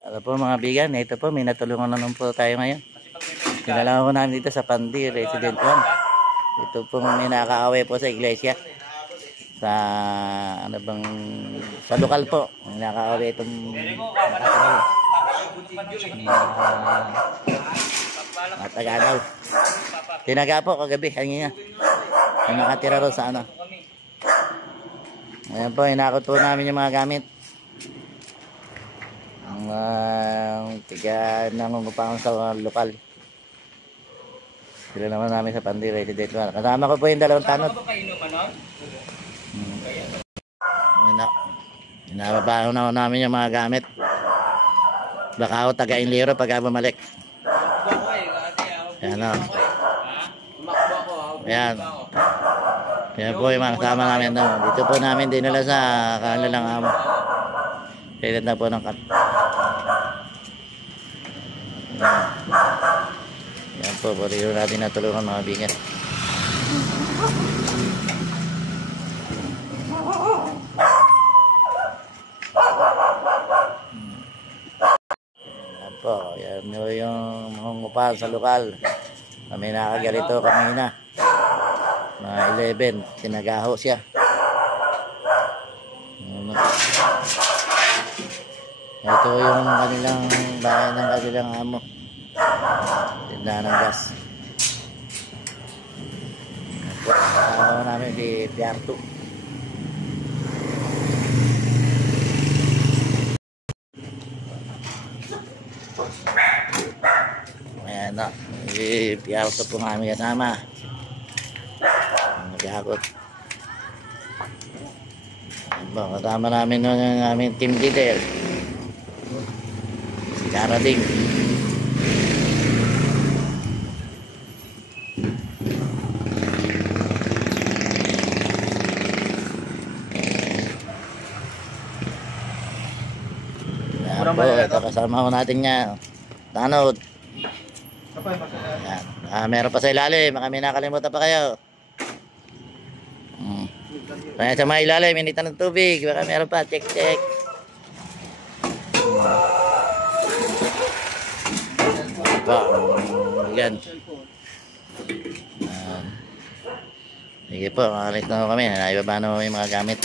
Ano po mga bigan, ito po may natulungan na naman po tayo ngayon. Pinalaman ko namin dito sa Pandi, Resident 1. Ito po may nakaaway po sa iglesia. Sa ano bang sa lokal po. May nakaaway itong mataga daw. Tinaga po kagabi, hangin niya. May nakatira ro sa ano. Ayan po, inakot po namin yung mga gamit. Ang tiga nangungupahan sa lokal. Sila naman namin sa Pandi Resident 1. Kasama ko po yung dalawang tanod. Inababaho na namin yung mga gamit. Baka ako tagain liro pag bumalik. Ayan o. Ayan. Ayan po yung mga kasama namin. Dito po namin dinala sa kanilang amo. Pilit na po ng kat. Yan po, pwede natin natulungan mga bigan. Yan po, yan yung mangungupahan sa lokal. Kami nakagalito kanina. Mga 11, tinagaho siya. Ito yung kanilang bahay ng kanilang amo. Tindahan ng gas. Kasama namin si Piarto. Ayan na. Si Piarto po kami kasama. Nagakot. Kasama namin ng aming team leader. Karating. Yan po, ito kasama ko natin niya. Tanod. Yan. Meron pa sa ilalim, baka may nakalimutan pa kayo. Kaya sa mga ilalim, initan ng tubig, baka meron pa, check. Yan. Sige po, makalis na kami. Naibaba na yung mga gamit.